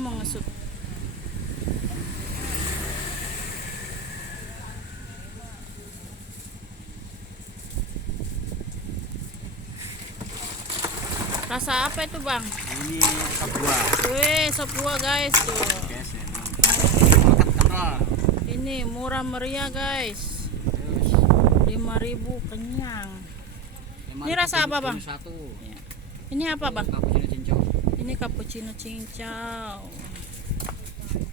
mengesut. Rasa apa itu bang? Ini sop buah. Wih, sop buah guys tuh. Guys, makan kental. Ini murah meriah guys. 5.000 kenyang. Ini rasa apa bang? Ya. Ini apa bang? Cappuccino cincau. Ini cappuccino cincau.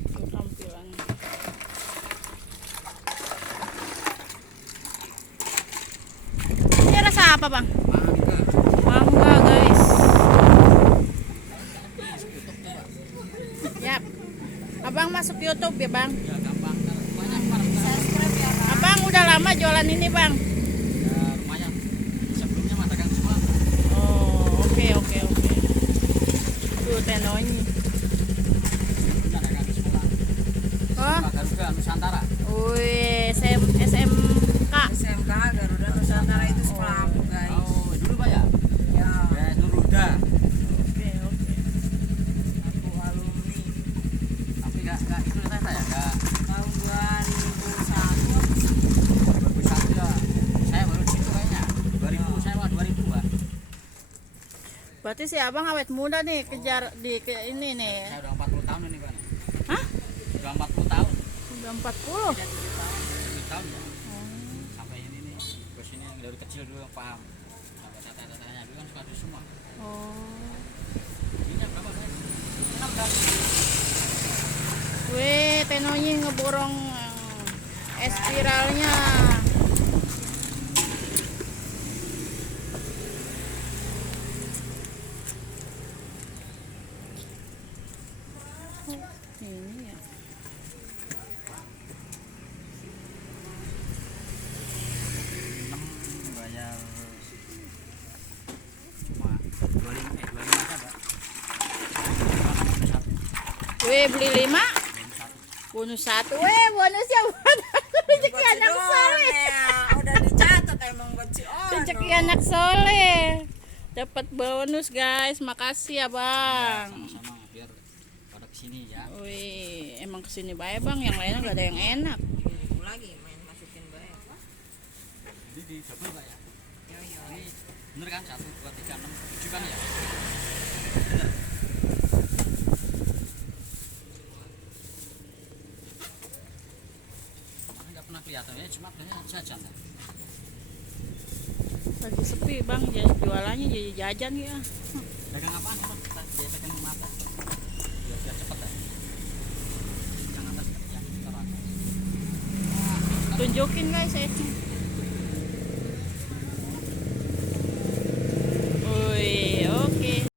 Tuh tampilannya. Ini rasa apa bang? Mangga. Mangga guys. Yap. Abang masuk YouTube ya bang? Ya gampang. Banyak subscribe ya. Abang udah lama jualan ini bang? Ya lumayan. Sebelumnya mah dagang semua. Oh oke. Tuh tenonyi. Sebelumnya dagang di sekolah. Oh. Garuda Nusantara. Wih, SMK. SMK Garuda Nusantara itu sekolah aku guys. Oh, dulu Pak ya? Ya, Ya, dulu udah. Oke. aku alumni Tapi enggak itu saya ya, enggak tahun 2001 ya. Saya baru di situ kayaknya. 2000 saya 2000 Pak. Berarti si abang awet muda nih kejar ini nih. Saya udah 40 tahun ini Pak. Hah? Udah 40 tahun. Udah 40. 7 tahun ya. Sampai ini nih, bos ini yang dari kecil dulu yang paham. Sampai tata-tatanya dulu kan suka di semua. Oh. Ini berapa guys? 6 kan? Wih, tenonyi ngeborong spiralnya. Ini ya. Bayar cuma 25 aja Pak. Wih, beli 5 bonus 1. Wih, bonusnya buat aku rezeki anak soleh. udah dicatat emang buat si Ono. Rezeki anak soleh. Dapat bonus guys, makasih ya bang. Sama-sama biar pada kesini ya. Wih, emang kesini baik bang, yang lainnya nggak ada yang enak. Ibu lagi main masukin bayar. Jadi di double Pak ya. Yo. Ini bener kan 1 2 3 6 7 kan ya? Nggak pernah kelihatan ya, cuma kayaknya jajan ya. Lagi sepi bang, jadi jualannya jadi jajan ya. Dagang apaan Pak? Dia dagang mata. Biar cepet ya. Yang atas yang taruh atas. Tunjukin guys,